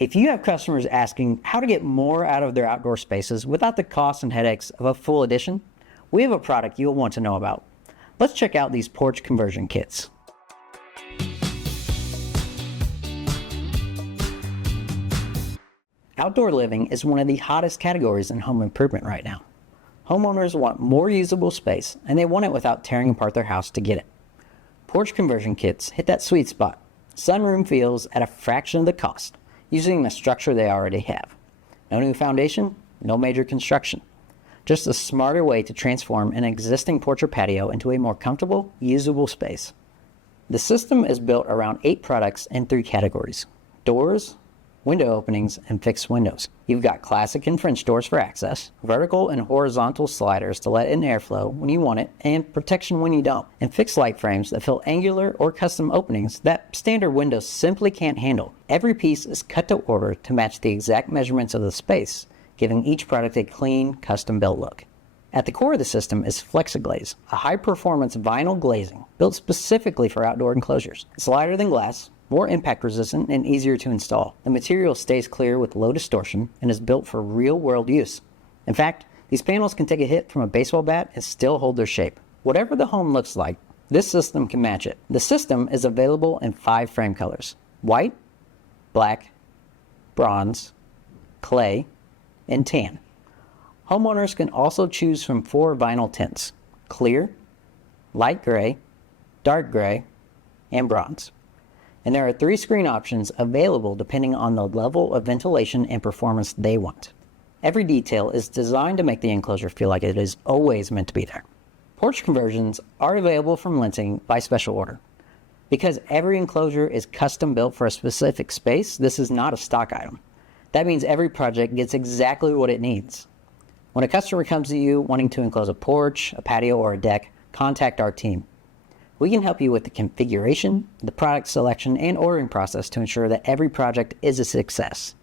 If you have customers asking how to get more out of their outdoor spaces without the costs and headaches of a full addition, we have a product you'll want to know about. Let's check out these porch conversion kits. Outdoor living is one of the hottest categories in home improvement right now. Homeowners want more usable space, and they want it without tearing apart their house to get it. Porch conversion kits hit that sweet spot. Sunroom feels at a fraction of the cost, using the structure they already have. No new foundation, no major construction. Just a smarter way to transform an existing porch or patio into a more comfortable, usable space. The system is built around 8 products in 3 categories: doors, window openings, and fixed windows. You've got classic and French doors for access, vertical and horizontal sliders to let in airflow when you want it, and protection when you don't, and fixed light frames that fill angular or custom openings that standard windows simply can't handle. Every piece is cut to order to match the exact measurements of the space, giving each product a clean, custom-built look. At the core of the system is FlexiGlaze, a high-performance vinyl glazing built specifically for outdoor enclosures. It's lighter than glass, more impact resistant, and easier to install. The material stays clear with low distortion and is built for real-world use. In fact, these panels can take a hit from a baseball bat and still hold their shape. Whatever the home looks like, this system can match it. The system is available in 5 frame colors: white, black, bronze, clay, and tan. Homeowners can also choose from 4 vinyl tints: clear, light gray, dark gray, and bronze. And there are 3 screen options available depending on the level of ventilation and performance they want. Every detail is designed to make the enclosure feel like it is always meant to be there. Porch conversions are available from Lensing by special order. Because every enclosure is custom built for a specific space, this is not a stock item. That means every project gets exactly what it needs. When a customer comes to you wanting to enclose a porch, a patio, or a deck, contact our team. We can help you with the configuration, the product selection, and ordering process to ensure that every project is a success.